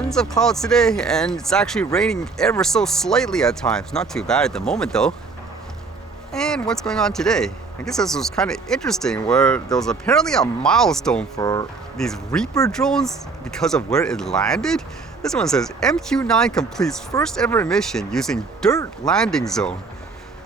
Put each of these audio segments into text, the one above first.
tons of clouds today, and it's actually raining ever so slightly at times. Not too bad at the moment though. And what's going on today? I guess this was kind of interesting, where there was apparently a milestone for these Reaper drones because of where it landed. This one says MQ-9 completes first ever mission using dirt landing zone.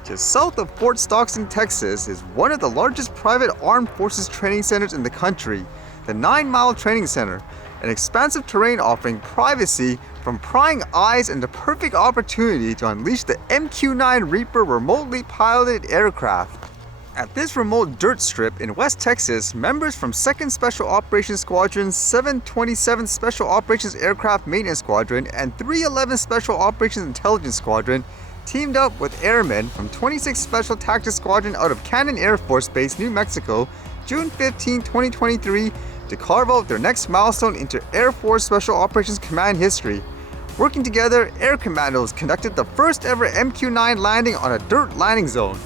Just south of Fort Stockton, Texas is one of the largest private armed forces training centers in the country, the 9 Mile Training Center, an expansive terrain offering privacy from prying eyes and the perfect opportunity to unleash the MQ-9 Reaper remotely piloted aircraft. At this remote dirt strip in West Texas, members from 2nd Special Operations Squadron, 727 Special Operations Aircraft Maintenance Squadron, and 311 Special Operations Intelligence Squadron teamed up with airmen from 26 Special Tactics Squadron out of Cannon Air Force Base, New Mexico, June 15, 2023, to carve out their next milestone into Air Force Special Operations Command history. Working together, Air Commandos conducted the first ever MQ-9 landing on a dirt landing zone.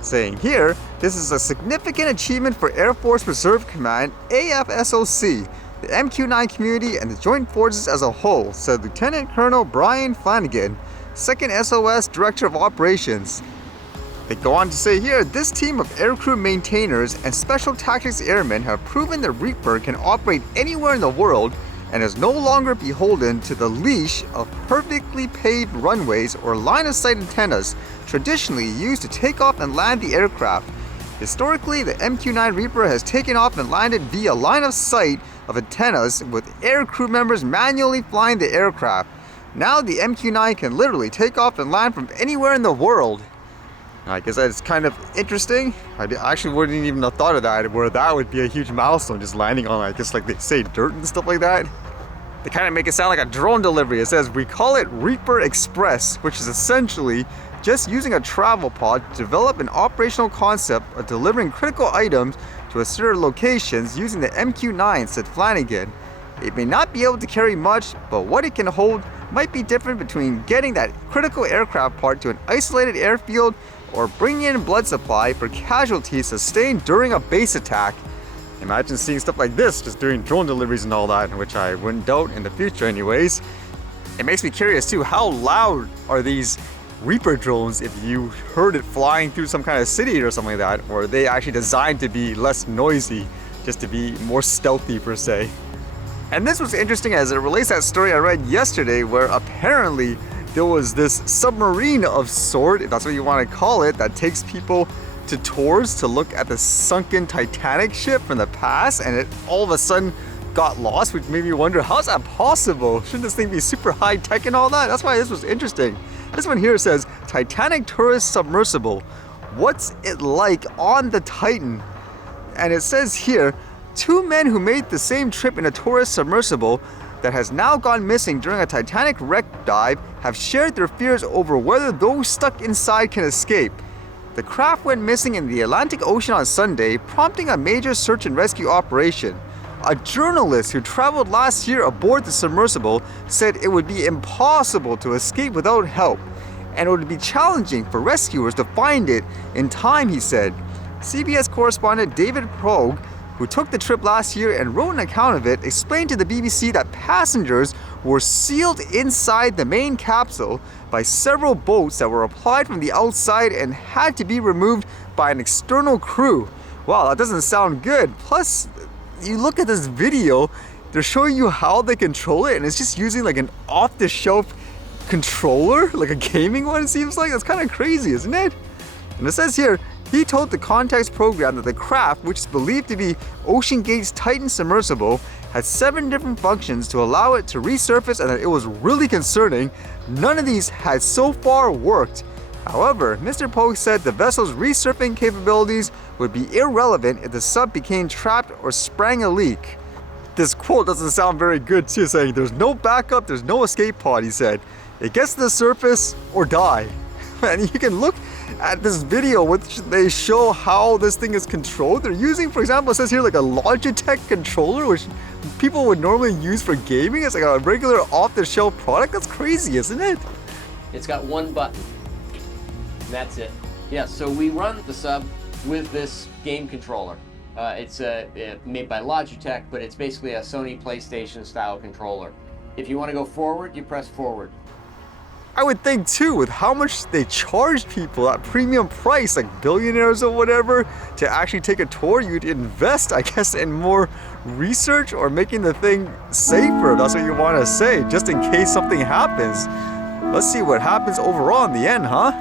Saying here, this is a significant achievement for Air Force Reserve Command, AFSOC, the MQ-9 community, and the Joint Forces as a whole, said Lieutenant Colonel Brian Flanagan, 2nd SOS Director of Operations. They go on to say here, this team of aircrew maintainers and special tactics airmen have proven the Reaper can operate anywhere in the world and is no longer beholden to the leash of perfectly paved runways or line-of-sight antennas traditionally used to take off and land the aircraft. Historically, the MQ-9 Reaper has taken off and landed via line-of-sight of antennas with air crew members manually flying the aircraft. Now the MQ-9 can literally take off and land from anywhere in the world. I guess that's kind of interesting. I actually wouldn't even have thought of that, where that would be a huge milestone, just landing on, I guess, like they say, dirt and stuff like that. They kind of make it sound like a drone delivery. It says, we call it Reaper Express, which is essentially just using a travel pod to develop an operational concept of delivering critical items to a certain locations using the MQ-9, said Flanagan. It may not be able to carry much, but what it can hold might be different between getting that critical aircraft part to an isolated airfield or bringing in blood supply for casualties sustained during a base attack. Imagine seeing stuff like this just during drone deliveries and all that, which I wouldn't doubt in the future anyways. It makes me curious too, how loud are these Reaper drones if you heard it flying through some kind of city or something like that, or are they actually designed to be less noisy, just to be more stealthy per se? And this was interesting as it relates to that story I read yesterday, where apparently there was this submarine of sort, if that's what you want to call it, that takes people to tours to look at the sunken Titanic ship from the past, and it all of a sudden got lost, which made me wonder, how's that possible? Shouldn't this thing be super high tech and all that? That's why this was interesting. This one here says, Titanic tourist submersible. What's it like on the Titan? And it says here, 2 men who made the same trip in a tourist submersible that has now gone missing during a Titanic wreck dive have shared their fears over whether those stuck inside can escape. The craft went missing in the Atlantic Ocean on Sunday, prompting a major search and rescue operation. A journalist who traveled last year aboard the submersible said it would be impossible to escape without help, and it would be challenging for rescuers to find it in time, he said. CBS correspondent David Progue, who took the trip last year and wrote an account of it, explained to the BBC that passengers were sealed inside the main capsule by several boats that were applied from the outside and had to be removed by an external crew. Wow, that doesn't sound good. Plus, you look at this video, they're showing you how they control it, and it's just using like an off-the-shelf controller, like a gaming one, it seems like. That's kind of crazy, isn't it? And it says here, he told the Context program that the craft, which is believed to be Oceangate's Titan submersible, had 7 different functions to allow it to resurface, and that it was really concerning. None of these had so far worked. However, Mr. Pogue said the vessel's resurfacing capabilities would be irrelevant if the sub became trapped or sprang a leak. This quote doesn't sound very good too, saying there's no backup, there's no escape pod, he said. It gets to the surface or die. And you can look at this video which they show how this thing is controlled. They're using, for example, it says here like a Logitech controller, which people would normally use for gaming. It's like a regular off-the-shelf product. That's crazy, isn't it? It's got one button. That's it. Yeah, so we run the sub with this game controller. It's made by Logitech, but it's basically a Sony PlayStation style controller. If you want to go forward, you press forward. I would think too, with how much they charge people at premium price, like billionaires or whatever, to actually take a tour, you'd invest, I guess, in more research or making the thing safer, if that's what you want to say, just in case something happens. Let's see what happens overall in the end, huh?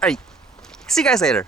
Alright, see you guys later.